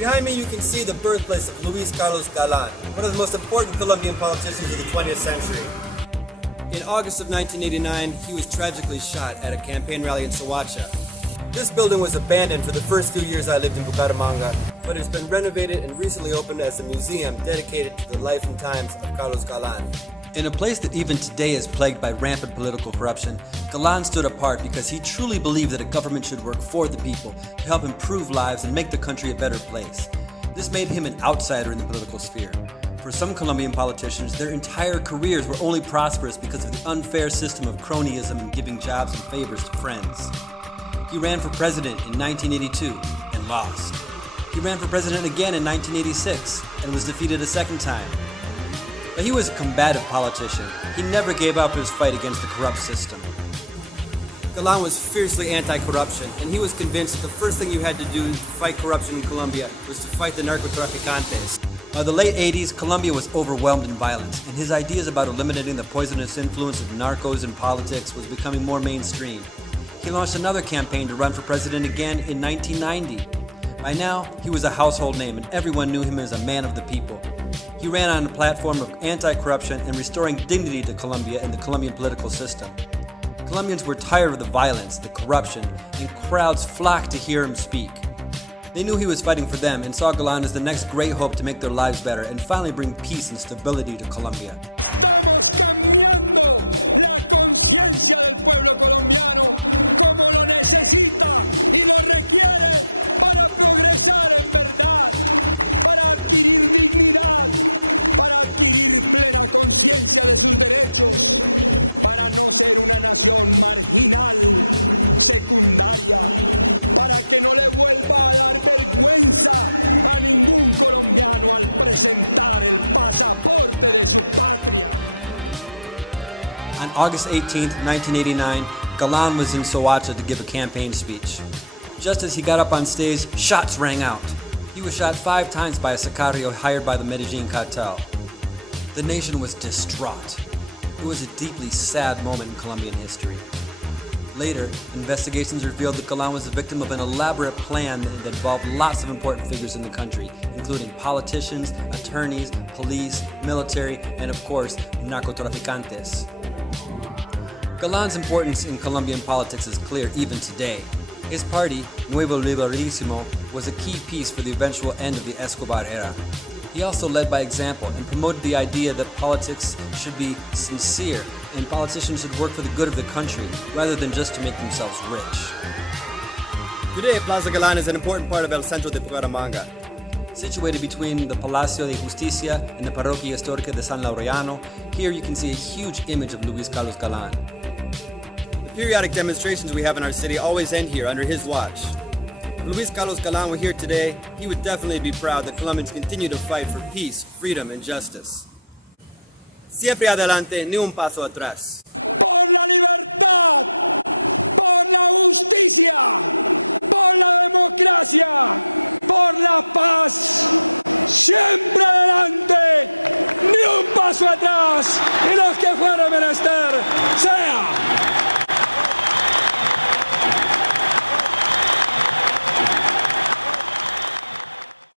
Behind me you can see the birthplace of Luis Carlos Galán, one of the most important Colombian politicians of the 20th century. In August of 1989, he was tragically shot at a campaign rally in Soacha. This building was abandoned for the first few years I lived in Bucaramanga, but it's been renovated and recently opened as a museum dedicated to the life and times of Carlos Galán. In a place that even today is plagued by rampant political corruption, Galán stood apart because he truly believed that a government should work for the people to help improve lives and make the country a better place. This made him an outsider in the political sphere. For some Colombian politicians, their entire careers were only prosperous because of the unfair system of cronyism and giving jobs and favors to friends. He ran for president in 1982 and lost. He ran for president again in 1986 and was defeated a second time. But he was a combative politician. He never gave up his fight against the corrupt system. Galán was fiercely anti-corruption, and he was convinced that the first thing you had to do to fight corruption in Colombia was to fight the narcotraficantes. By the late 80s, Colombia was overwhelmed in violence, and his ideas about eliminating the poisonous influence of narcos in politics was becoming more mainstream. He launched another campaign to run for president again in 1990. By now, he was a household name, and everyone knew him as a man of the people. He ran on a platform of anti-corruption and restoring dignity to Colombia and the Colombian political system. Colombians were tired of the violence, the corruption, and crowds flocked to hear him speak. They knew he was fighting for them and saw Galán as the next great hope to make their lives better and finally bring peace and stability to Colombia. Estamos cambiando la conciencia del pueblo colombiano como lo necesita y lo requiere para progresar en verdad, para adquirir dignidad, para adquirir plena conciencia de sus derechos, para no ser una nación marginal, secundaria, para que no le vuelva a dar vergüenza a ningún colombiano al presentar el pasaporte de su patria. On August 18, 1989, Galán was in Soacha to give a campaign speech. Just as he got up on stage, shots rang out. He was shot 5 times by a sicario hired by the Medellin cartel. The nation was distraught. It was a deeply sad moment in Colombian history. Later, investigations revealed that Galán was the victim of an elaborate plan that involved lots of important figures in the country, including politicians, attorneys, police, military, and of course, narcotraficantes. Galán's importance in Colombian politics is clear even today. His party, Nuevo Liberalismo, was a key piece for the eventual end of the Escobar era. He also led by example and promoted the idea that politics should be sincere and politicians should work for the good of the country rather than just to make themselves rich. Today, Plaza Galán is an important part of El Centro de Bucaramanga. Situated between the Palacio de Justicia and the Parroquia Histórica de San Laureano, here you can see a huge image of Luis Carlos Galán. The periodic demonstrations we have in our city always end here under his watch. If Luis Carlos Galán were here today, he would definitely be proud that Colombians continue to fight for peace, freedom, and justice. Siempre adelante, ni un paso atrás. Por la libertad, por la justicia, por la democracia, por la paz. Siempre adelante, ni un paso atrás, y los que fuera menester, sea